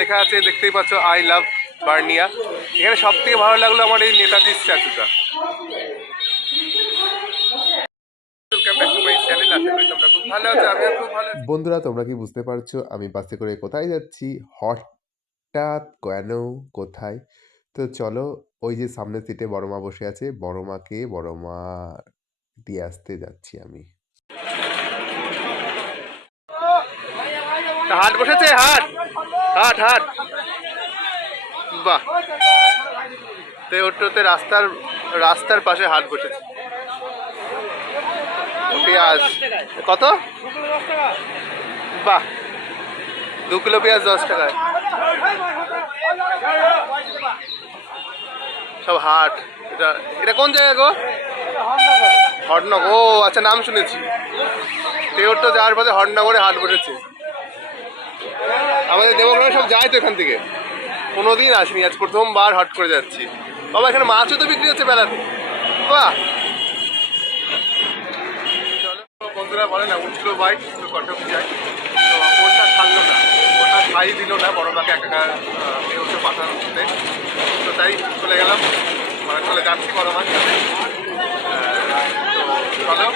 লেখা আছে দেখতেই পাচ্ছ আই লাভ বার্নিয়া এখানে সব থেকে ভালো লাগল আমার এই নেতাজির স্ট্যাচুটা। বন্ধুরা তোমরা কি বুঝতে পারছ আমি বাসে করে কোথায় যাচ্ছি? হঠাৎ কেন কোথায়? তো চলো ওই যে সামনের সিটে বড় মা বসে আছে বড় মাকে বড় মা দিয়ে আসতে যাচ্ছি আমি। হাট বসেছে হাট! হাট হাট। বাহ। তো ওটাতে রাস্তার রাস্তার পাশে হাট বসেছে। পেঁয়াজ। কত? বাহ। দু কিলো পেঁয়াজ দশ টাকায়। সব হাট। এটা এটা কোন জায়গা গো? হরনগর ও আচ্ছা নাম শুনেছি। তেহট্ট যাওয়ার পথে হরনগরে হাট বসেছে। আমাদের দেবগ্রামে সব যায় তো এখান থেকে। কোনোদিন আসিনি, আজ প্রথমবার হট করে যাচ্ছি। বাবা, এখানে মাছও তো বিক্রি হচ্ছে বেলাতে চলো, বন্ধুরা বলে না, উঠল বাইক তো কটক যাই। তো ওটা ছাড়লো না ওটা খাই দিল না, বড় মাকে একা ওকে পাঠানো তো তাই চলে গেলাম। মানে চলে যাচ্ছি বড় মাছ তো চলো,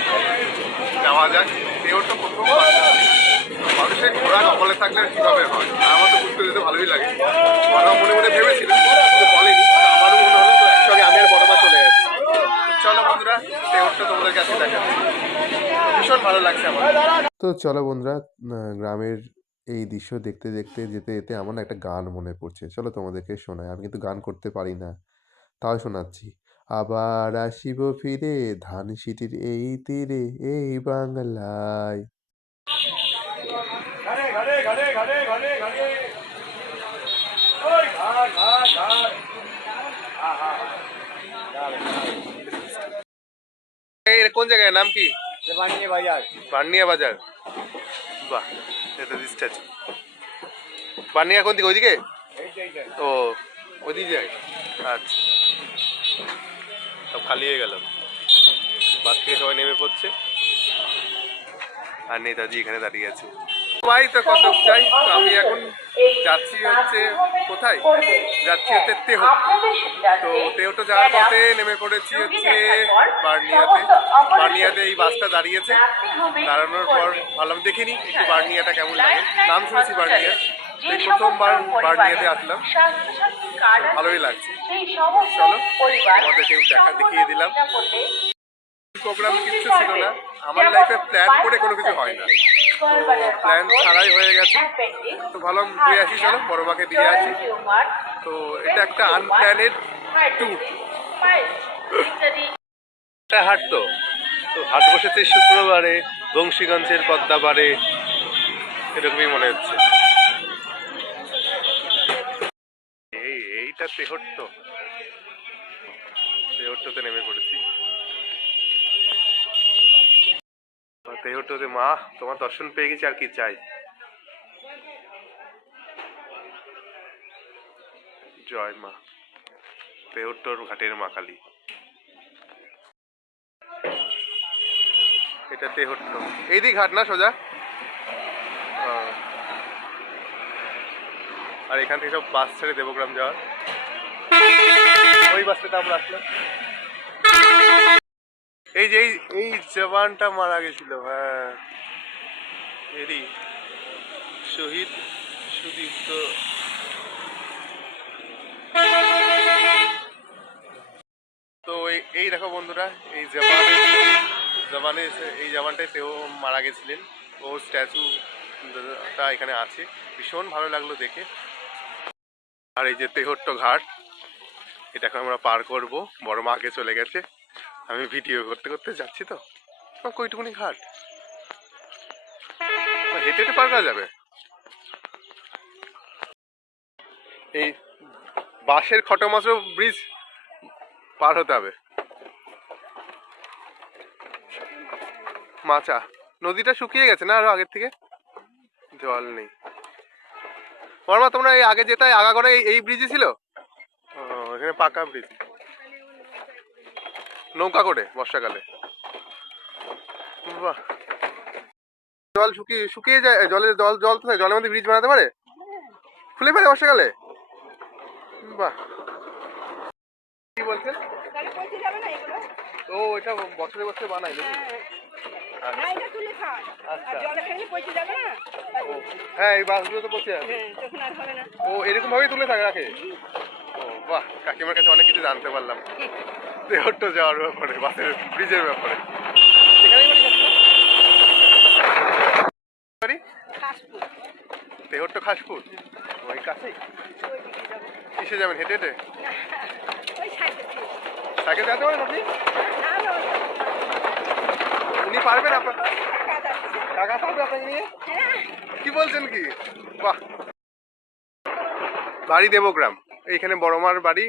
যাওয়া যাক। দেওরটা প্রথম মানুষের ঘোরা কপালে থাকলে হয়? আমার তো ঘুরতে যেতে ভালোই লাগে। বড় মনে মনে ভেবেছিলাম চলে আমার। তো চলো বন্ধুরা গ্রামের এই দৃশ্য দেখতে দেখতে, যেতে যেতে আমার একটা গান মনে পড়ছে। চলো তোমাদেরকে শোনায় আমি কিন্তু গান করতে পারি না, তাও শোনাচ্ছি। আবার আসিব ফিরে ধান সিটির এই তীরে, এই বাংলায় ঘাড়ে ঘাড়ে ঘাড়ে ঘাড়ে ঘাড়ে ঘাড়ে ওই ঘাট ঘাট ঘাট এই কোন জায়গায়? নাম কি? বানিয়া বাজার। বার্নিয়া বাজার। বাহ এটা স্ট্যাচু। বার্নিয়া কোন দিকে? ওইদিকে? ও ওইদিকে যায়। আচ্ছা। সব খালি হয়ে গেল। বাস থেকে সবাই নেমে পড়ছে। আর নেতাজি এখানে দাঁড়িয়ে আছে। ভাই তো কত চাই আমি এখন যাচ্ছি হচ্ছে কোথায়? যাচ্ছি হচ্ছে তেহ। তো তেহটো যাওয়ার পথে নেমে পড়েছি হচ্ছে বার্নিয়াতে। বার্নিয়াতে এই বাসটা দাঁড়িয়েছে। দাঁড়ানোর পর ভাবলাম দেখিনি একটু বার্নিয়াটা কেমন লাগে। নাম শুনেছি বার্নিয়া। এই প্রথমবার বার্নিয়াতে আসলাম। ভালোই লাগছে। চলো আমাদেরকে দেখা দেখিয়ে দিলাম। প্রোগ্রাম কিচ্ছু ছিল না। আমার লাইফে প্ল্যান করে কোনো কিছু হয় না। তো প্ল্যান ছাড়াই হয়ে গেছে। তো ভালো ঘুরে আসি চলো বড় মাকে দিয়ে আসি। তো এটা একটা আনপ্ল্যানেড ট্যুর এটা হাট তো তো হাট বসেছে শুক্রবারে বংশীগঞ্জের পদ্মাবারে এরকমই মনে হচ্ছে। এই এইটা তেহট্ট। তেহট্টতে নেমে পড়েছি। তেহট্টতে মা, তোমার দর্শন পেয়ে গেছি, আর কি চাই? জয় মা তেহট্টর ঘাটের মা কালী। এটা তেহট্ট এইদিক ঘাট না সোজা? আর এখান থেকে সব বাস ছেড়ে দেবগ্রাম যাওয়ার। ওই বাসটাতে আমরা আসলাম। এই যে, এই- জওয়ানটা মারা গেছিল হ্যাঁ। এরই শহীদ সুদীপ্ত। তো এই দেখো বন্ধুরা, এই জওয়ানের জওয়ানে এই জওয়ানটাই তেও মারা গেছিলেন। ও স্ট্যাচুটা এখানে আছে। ভীষণ ভালো লাগল দেখে। আর এই যে তেহট্ট ঘাট, এটাকে আমরা পার করব। বড় মা আগে চলে গেছে। আমি ভিডিও করতে করতে যাচ্ছি তো। কইটুকুনি ঘাট হেঁটে হেঁটে পার করা যাবে। এই বাঁশের খটমাত্র ব্রিজ পার হতে হবে। মাচা নদীটা শুকিয়ে গেছে না আরও আগের থেকে? জল নেই। বর্মা তোমরা এই আগে যেটাই আগাগড়ে এই- এই ব্রিজই ছিল? ও, এখানে পাকা ব্রিজ নৌকা করে বর্ষাকালে। বাহ। জল শুকিয়ে শুকিয়ে যায় জলের জল জল তো জলের মধ্যে ব্রিজ বানাতে পারে? ফুলে ফেলে বর্ষাকালে? বাহ। কি বলছেন? পচে ও এটা বছরে বছরে বানাই হ্যাঁ আচ্ছা। পচে হ্যাঁ এই বাসগুলো তো বসে আছে। হ্যাঁ ও এরকম ভাবেই তুলে থাকে রাখে বাহ কাকিমার কাছে অনেক কিছু জানতে পারলাম। দেহট্ট যাওয়ার ব্যাপারে বাসের ব্রিজের ব্যাপারে। দেহট্ট খাসপুর ওই যাব কিসে যাবেন হেঁটে হেঁটে? সাইকেল চালাতে পারেন আপনি? উনি পারবেন আপনার? টাকা পারবে আপনাকে নিয়ে? হ্যাঁ। কি বলছেন কি? বাহ। বাড়ি দেবগ্রাম। এইখানে বড়মার বাড়ি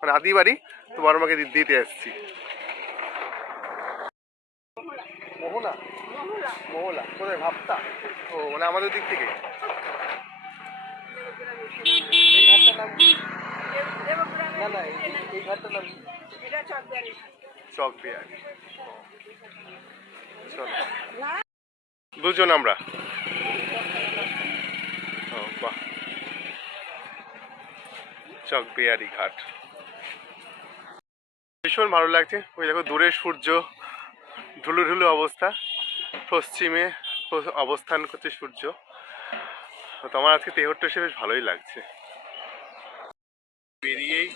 মানে আদি বাড়ি, তো বড়মাকে দিতে এসেছি। মোহনা কোথায় ও মানে আমাদের দিক থেকে? চক দুজন আমরা। বাহ। চক বিহারি ঘাট। ভীষণ ভালো লাগছে। ওই দেখো দূরে সূর্য ঢুলু ঢুলু অবস্থা, পশ্চিমে অবস্থান করছে সূর্য। তো আমার আজকে তেহট্ট এসে বেশ ভালোই লাগছে। বেরিয়েই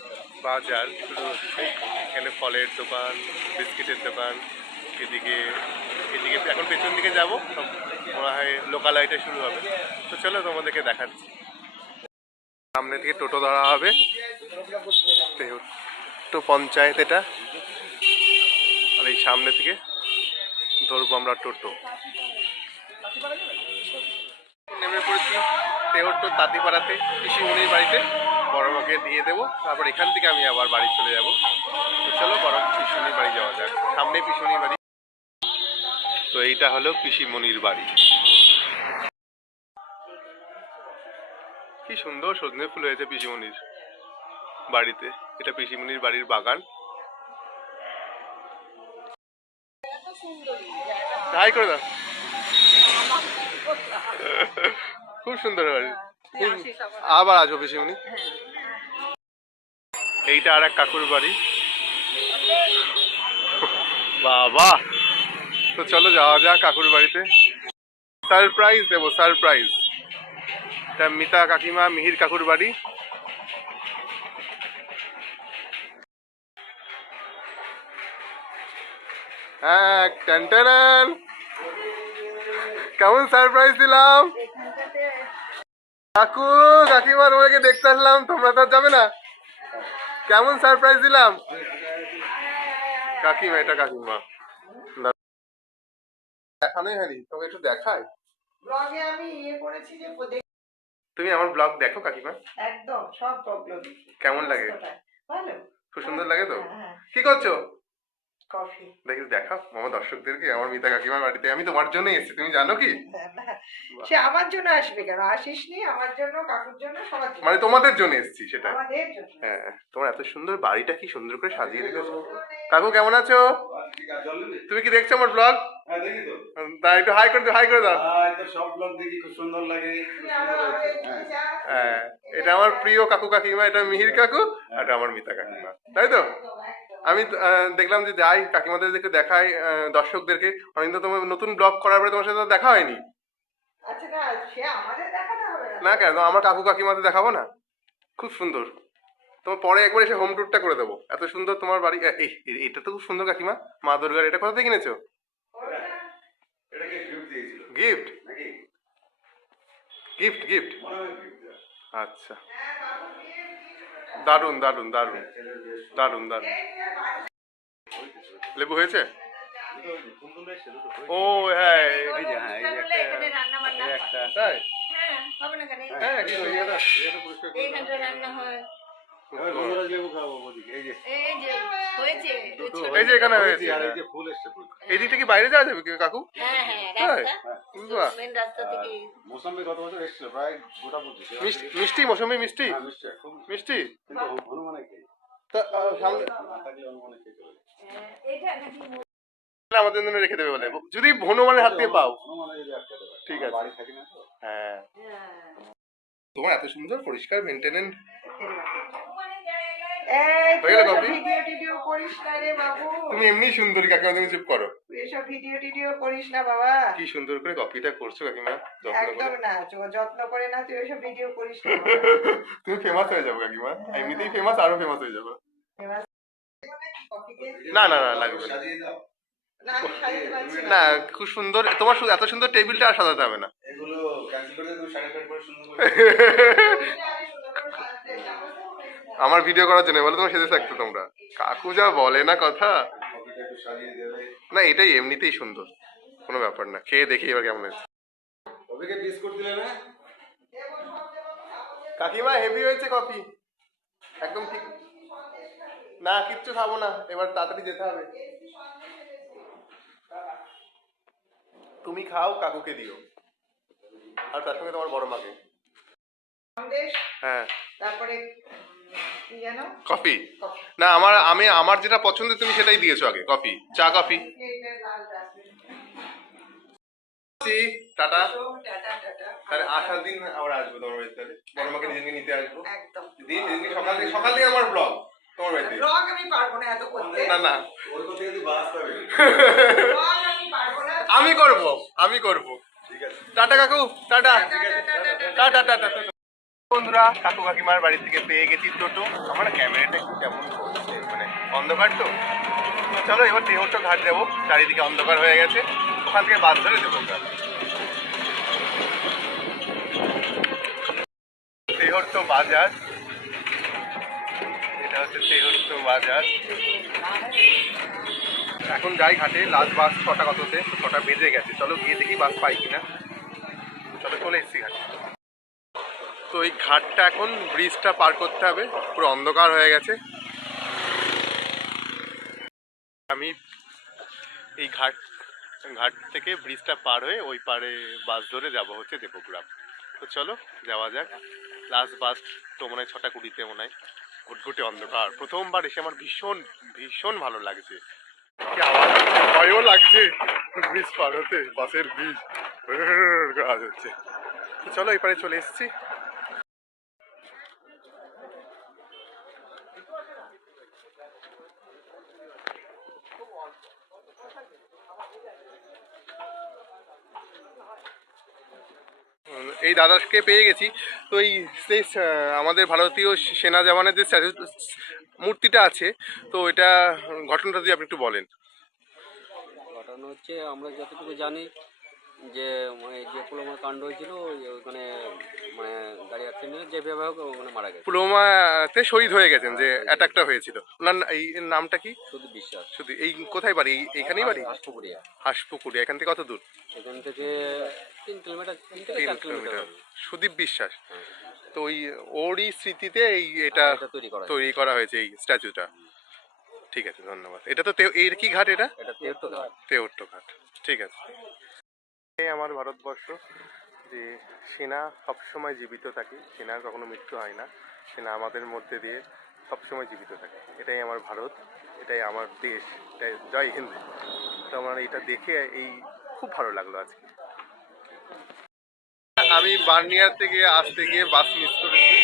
বাজার শুরু হচ্ছে। এখানে ফলের দোকান, বিস্কিটের দোকান, এদিকে এদিকে এখন পেছন দিকে যাব। মনে হয় লোকাল আইটা শুরু হবে। তো চলো তোমাদেরকে দেখাচ্ছি। সামনে থেকে টোটো ধরা হবে। তো পঞ্চায়েত এটা। আর এই সামনে থেকে ধরবো আমরা টোটো। নেমে পড়েছি তেহট্ট তাঁতিপাড়াতে, কৃষি পিসিমণির বাড়িতে। বড় মাকে দিয়ে দেবো। তারপর এখান থেকে আমি আবার বাড়ি চলে যাব। চলো বড় পিসিমণির বাড়ি যাওয়া যাক। সামনে পিসিমণির বাড়ি। তো এইটা হলো পিসিমণির বাড়ি। কি সুন্দর সজনে ফুল হয়েছে পিসিমণির বাড়িতে। এটা পিসিমণির বাড়ির বাগান। হাই করে দাও। খুব সুন্দর বাড়ি। আবার আসব পিসিমণি। এইটা আর এক কাকুর বাড়ি। বাবা। তো চলো যাওয়া যাক কাকুর বাড়িতে। সারপ্রাইজ দেবো সারপ্রাইজ। এটা মিতা কাকিমা, মিহির কাকুর বাড়ি। কেমন সারপ্রাইজ দিলাম। কাকু, কাকিমা তোমাকে দেখতে আসলাম, তোমরা তো যাবে না। কেমন সারপ্রাইজ দিলাম। কাকিমা, এটা কাকিমা। দেখানোই হয়নি তোকে একটু দেখাই। ব্লগে আমি ইয়ে করেছি যে তুমি আমার ব্লগ দেখো কাকিমা? একদম সব প্রবলেম কেমন লাগে? ভালো। খুব সুন্দর লাগে তো? হ্যাঁ কি করছ? কফি। দেখি দেখাও আমার দর্শকদেরকে আমার মিতা কাকিমার বাড়িতে। আমি তোমার জন্যই এসেছি তুমি জানো কি? সে আমার জন্য আসবে কেন? আসিস নি আমার জন্য কাকুর জন্য সবার জন্য। মানে তোমাদের জন্য এসেছি সেটা। আমাদের জন্য। হ্যাঁ তোমার এত সুন্দর বাড়িটা কি সুন্দর করে সাজিয়ে রেখেছো? কাকু কেমন আছো? তুমি কি দেখছ আমার ব্লগ হ্যাঁ তা। একটু হাই করে দাও হাই করে দাও। হ্যাঁ সব ব্লগ দেখি খুব সুন্দর লাগে। হ্যাঁ। হ্যাঁ এটা আমার প্রিয় কাকু কাকিমা এটা মিহির কাকু আর এটা আমার মিতা কাকিমা। তাই তো। আমি দেখলাম যে যাই কাকিমাদের দেখে দেখাই দর্শকদেরকে। অনেক তো তোমার নতুন ব্লগ করার পরে তোমার সাথে দেখা হয়নি? আচ্ছা না সে আমাদের দেখাতে হবে না। না কেন? আমার কাকু কাকিমাদের দেখাবো না? খুব সুন্দর। তোমার পরে একবার এসে হোম ট্যুরটা করে দেবো এত সুন্দর তোমার বাড়ি এই এটা তো খুব সুন্দর কাকিমা মা দুর্গার এটা কোথা থেকে কিনেছো গিফট গিফট গিফট মনে হয়। আচ্ছা দারুণ দারুণ দারুণ ছেলের বেশ দারুণ দারুণ লেবু হয়েছে। ও হ্যাঁ এই যে, হ্যাঁ, এই যে। এখানে এই হ্যাঁ হ্যাঁ হয়ে হয় হয়েছে হ্যাঁ। দিকটা কি বাইরে যাওয়া যাবে কি কাকু? হ্যাঁ হ্যাঁ রাস্তা। থেকে। মৌসুমি মিষ্টি মিষ্টি মৌসুমি মিষ্টি? হ্যাঁ, মিষ্টি মিষ্টি। হ্যাঁ, আমাদের জন্য রেখে দেবে বলে। যদি হনুমানের হাত দিয়ে পাও। ঠিক আছে। বাড়ি থাকি না তো। হ্যাঁ। হ্যাঁ। তোমার এত সুন্দর পরিষ্কার মেনটেনেন্স এই তুই হয়ে গেল এসব কফি? ভিডিও টিডিও করিস না রে বাবু। তুমি এমনি সুন্দরী কাকিমা তুমি চুপ করো। তুই এসব ভিডিও টিডিও করিস না বাবা। কি সুন্দর করে কপিটা করছ কাকিমা একদম না যত্ন করে না তুই এসব ভিডিও করিস না তুমি ফেমাস হয়ে যাব কাকিমা এমনিতেই ফেমাস আরও ফেমাস হয়ে যাব। না না না লাগবে না। খুব সুন্দর তোমার শুধু এত সুন্দর টেবিলটা আর সাজাতে হবে না। এগুলো ক্যান্সেল করে সুন্দর করে। আমার ভিডিও করার জন্য বলে তোমার সেজে থাকতো তোমরা। কাকু যা বলে না কথা। না এটাই এমনিতেই সুন্দর। কোনো ব্যাপার না খেয়ে দেখি এবার কেমন হয়েছে। কাকিমা হেভি হয়েছে কফি একদম ঠিক। না কিচ্ছু খাব না। এবার তাড়াতাড়ি যেতে হবে। তুমি খাও কাকুকে দিও। আর তার সঙ্গে তোমার বড় মাকে। হ্যাঁ। তারপরে কফি? কফি। না আমার আমি আমার যেটা পছন্দ তুমি সেটাই দিয়েছ আগে। কফি। চা কফি। টাটা। তাহলে আসার দিন আবার আসব তোমার বাড়িতে তাহলে। বড় মাকে নিজেকে নিতে আসব। একদম। দিন সকাল থেকে সকাল থেকে আমার ব্লগ তোমার বাড়িতে। ব্লগ আমি পারব না এত করতে। না না। ওর কথা বাস পাবে আমি পারব না। আমি করব আমি করব। ঠিক আছে। টাটা কাকু টাটা টাটা টাটা। বন্ধুরা, কাকু কাকিমার বাড়ি থেকে পেয়ে গেছি টোটো। আমার ক্যামেরাটা একটু কেমন করছে মানে অন্ধকার তো। চলো, এবার দেহট্ট ঘাট যাব। চারিদিকে অন্ধকার হয়ে গেছে। ওখান থেকে বাস ধরে দেবো বাজার। এটা হচ্ছে তেহট্ট বাজার। এখন যাই ঘাটে লাস্ট বাস ছটা কততে? ছটা বেজে গেছে। চলো গিয়ে দেখি বাস পাই কিনা। চলো, চলে এসেছি ঘাটে। তো এই ঘাটটা এখন ব্রিজটা পার করতে হবে পুরো অন্ধকার হয়ে গেছে আমি এই ঘাট ঘাট থেকে ব্রিজটা পার হয়ে ওই পারে বাস ধরে যাব হচ্ছে দেবগ্রাম তো চলো যাওয়া যাক লাস্ট বাস তো মনে হয় ছটা কুড়িতে মনে হয় ঘুটঘুটে অন্ধকার প্রথমবার এসে আমার ভীষণ ভীষণ ভালো লাগছে ভয়ও লাগছে ব্রিজ পার হতে বাসের ব্রিজ হচ্ছে চলো এপারে চলে এসেছি এই দাদাকে পেয়ে গেছি। তো এই সেই আমাদের ভারতীয় সেনা জওয়ানের যে স্ট্যাচু মূর্তিটা আছে, তো এটা ঘটনাটা যদি আপনি একটু বলেন। ঘটনা হচ্ছে, আমরা যতটুকু জানি যে মানে যে পুলওয়ামা কাণ্ড হয়েছিল ওখানে মানে গাড়ি অ্যাক্সিডেন্টে যেভাবে হোক মানে মারা গেছে। পুলওয়ামাতে শহীদ হয়ে গেছেন যে অ্যাটাকটা হয়েছিল। ওনার এই নামটা কি? শুধু বিশ্বাস। শুধু এই কোথায় বাড়ি? এই- এইখানেই বাড়ি? হাসপুকুরিয়া। হাঁসপুকুরিয়া এখান থেকে কত দূর? এখান থেকে তিন কিলোমিটার তিন থেকে চার কিলোমিটার সুদীপ বিশ্বাস। হ্যাঁ। তো ওই ওরই স্মৃতিতে এই এটা হ্যাঁ, তৈরি করা হয়েছে। এই স্ট্যাচুটা। ঠিক আছে ধন্যবাদ। এটা তো এর কি ঘাট এটা? তেহট্ট ঘাট। ঠিক আছে। এই আমার ভারতবর্ষ, যে সেনা সবসময় জীবিত থাকে, সেনার কখনো মৃত্যু হয় না, সেনা আমাদের মধ্যে দিয়ে সবসময় জীবিত থাকে। এটাই আমার ভারত, এটাই আমার দেশ, এটাই জয় হিন্দ। তো আমার এটা দেখে এই খুব ভালো লাগল আজকে। আমি বার্নিয়ার থেকে আসতে গিয়ে বাস মিস করেছি।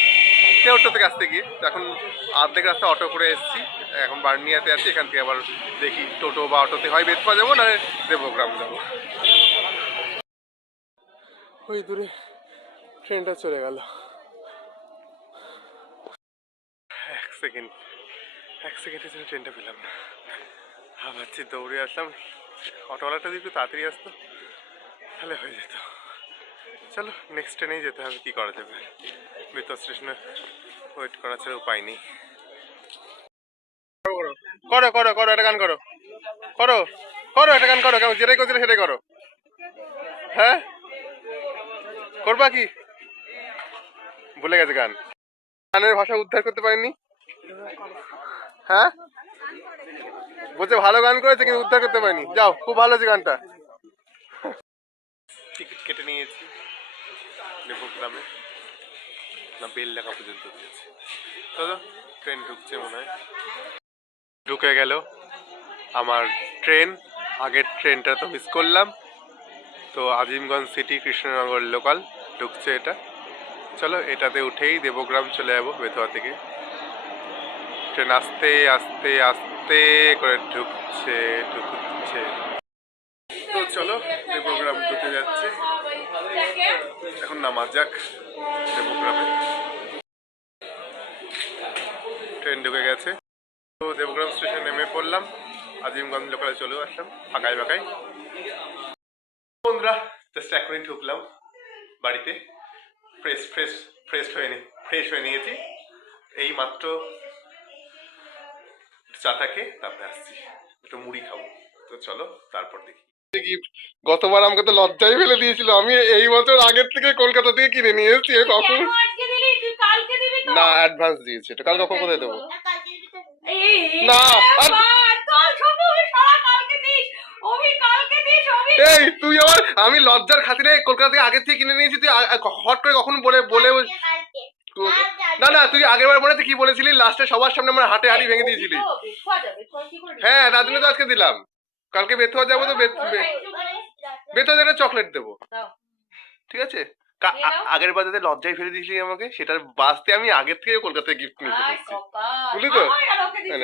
তেহট্ট থেকে আসতে গিয়ে এখন অর্ধেক রাস্তা অটো করে এসেছি। এখন বার্নিয়াতে আছি, এখান থেকে আবার দেখি টোটো বা অটোতে হয়, বেতপা যাব না দেবগ্রাম যাব। ওই দূরে ট্রেনটা চলে গেল। এক সেকেন্ড এক সেকেন্ডের জন্য ট্রেনটা পেলাম না। যে দৌড়ে আসলাম, অটোওয়ালাটা যদি একটু তাড়াতাড়ি আসতো, তাহলে হয়ে যেত। চলো নেক্সট ট্রেনেই যেতে হবে, কী করা যাবে? বেতন স্টেশনে ওয়েট করা ছাড়া উপায় নেই। করো করো করো, একটা গান করো। করো করো, একটা গান করো, কেমন? যেটাই করছিলে সেটাই করো। হ্যাঁ? করবা কি? ভুলে গেছে গান। গানের ভাষা উদ্ধার করতে পারেনি হ্যাঁ? বলছে ভালো গান করেছে কিন্তু উদ্ধার করতে পারেনি। যাও, খুব ভালো আছে গানটা। টিকিট কেটে নিয়েছি। দেবগ্রামে না বেলডাকা পর্যন্ত দিয়েছি ট্রেন ঢুকছে মনে হয়। ঢুকে গেল। আমার ট্রেন, আগের ট্রেনটা তো মিস করলাম। তো আজিমগঞ্জ সিটি কৃষ্ণনগর লোকাল ঢুকছে এটা। চলো এটাতে উঠেই দেবগ্রাম চলে যাব বেথুয়া থেকে। ট্রেন আস্তে আস্তে আস্তে করে ঢুকছে ঢুকছে। তো চলো দেবগ্রাম ঢুকে যাচ্ছে। এখন নামা যাক দেবগ্রামে। ট্রেন ঢুকে গেছে। তো দেবগ্রাম স্টেশন নেমে পড়লাম। আজিমগঞ্জ লোকালে চলেও আসলাম। ফাঁকায় ফাঁকায় বন্ধুরা জাস্ট এখনই ঢুকলাম বাড়িতে। ফ্রেশ ফ্রেশ ফ্রেশ হয়ে নি ফ্রেশ হয়ে নিয়েছি। এই মাত্র চাটা খেয়ে তারপরে আসছি। একটু মুড়ি খাব। তো চলো তারপর দেখি। গিফট গতবার আমাকে তো লজ্জাই ফেলে দিয়েছিল। আমি এই বছর আগের থেকে কলকাতা থেকে কিনে নিয়ে এসেছি কখন? না অ্যাডভান্স দিয়েছে। এটা কাল কখন কোথায় দেবো? এই না, আর- আর কাল ছোট ওই সারা কালকে দিস অভি কালকে দিস অভি এই তুই আমার আমি লজ্জার খাতিরে কলকাতা থেকে আগের থেকে কিনে নিয়েছি তুই হট করে কখন বলে বলে না না তুই আগের বার মনে কি বলেছিলি? লাস্টে সবার সামনে আমার হাটে হাড়ি ভেঙে দিয়েছিলি। হ্যাঁ তার জন্য তো আজকে দিলাম। কালকে বেথুয়া যাব তো বেত- বেথুয়া চকলেট দেবো। ঠিক আছে? আগের বার যাতে লজ্জায় ফেলে দিয়েছিলি আমাকে সেটার বাঁচতে আমি আগের থেকে কলকাতায় গিফট নিয়ে কপাল। বুঝলি তো?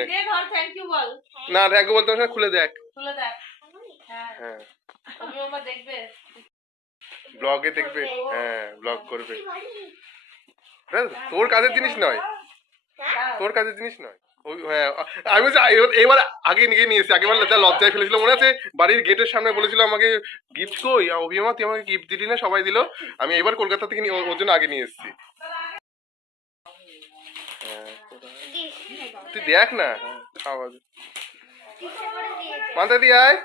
দে ধর থ্যাংক ইউ বল। না বলতে খুলে দেখ। তুলে দেখ। হ্যাঁ হ্যাঁ। দেখবে। ব্লগে দেখবে হ্যাঁ ব্লগ করবে। তোর কাজের জিনিস নয়। তোর কাজের জিনিস নয়। হ্যাঁ আমি বলছি এবার আগে নিয়ে নিয়েছি আগেবার যা লজ্জায় ফেলেছিল। মনে আছে বাড়ির গেটের সামনে বলেছিল আমাকে গিফট কই? অভিমা তুই আমাকে গিফট দিলি না? সবাই দিল। আমি এবার কলকাতা থেকে ওর জন্য আগে নিয়ে এসেছি। তুই দেখ না খাওয়া মাথা দিয়ে আয়।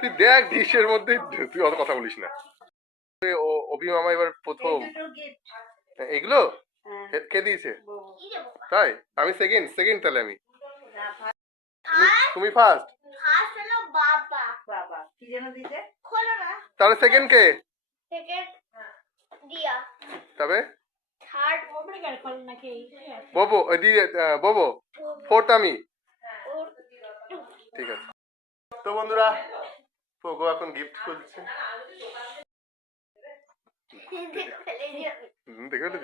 তুই দেখ ডিশের মধ্যে তুই অত কথা বলিস না। অভিমামা এবার প্রথম। এগুলো? কে- কে দিয়েছে? তাই? আমি সেকেন্ড সেকেন্ড তাহলে আমি। তুমি- ফার্স্ট বাবা। কি যেন দিতে তাহলে সেকেন্ড কে? তবে? ববো আহ, ববো। ফোর্থ আমি। ঠিক আছে। তো বন্ধুরা পোগো এখন গিফট খুলছে। দেখে এটা।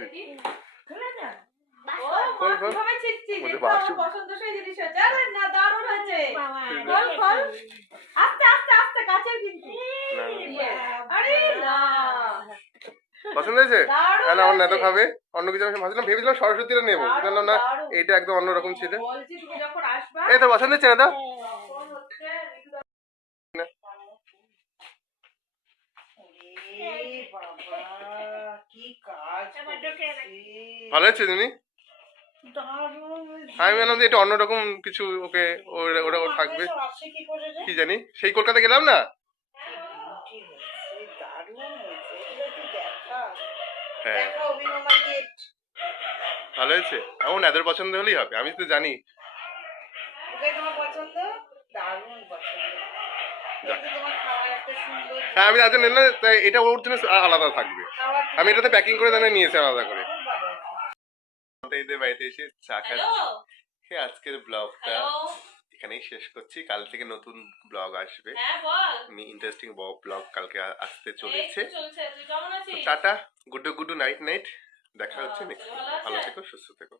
আমার পছন্দ হয়েছে। হ্যাঁ না অন্য এত খাবে? অন্য কিছু আমি ভাবছিলাম ভেবেছিলাম সরস্বতীরা নেব। না। এইটা একদম অন্যরকম ছিল। এই তো পছন্দ হচ্ছে না তো ফোন হচ্ছে এ বাবা কি কাজ করছে। ভালো হচ্ছে তুমি আমি বললাম যে এটা অন্যরকম কিছু ওকে ওরা ওর থাকবে কি জানি সেই কলকাতা গেলাম না। হ্যাঁ। ভালো হয়েছে এমন এদের পছন্দ হলেই হবে, আমি তো জানি পছন্দ? দারুণ পছন্দ। হ্যাঁ আমি তার জন্য না তাই এটা ওর জন্য আলাদা থাকবে। আমি এটাতে প্যাকিং করে তাহলে নিয়েছি আলাদা করে। এদের বাড়িতে এসে চা খাচ্ছি। আজকের ব্লগটা এখানেই শেষ করছি। কাল থেকে নতুন ব্লগ আসবে। হ্যাঁ বল। ইন্টারেস্টিং ব্লগ কালকে আসতে চলেছে। Tata good good night night দেখা হচ্ছে নেক্সট ভালো থেকো সুস্থ থেকো।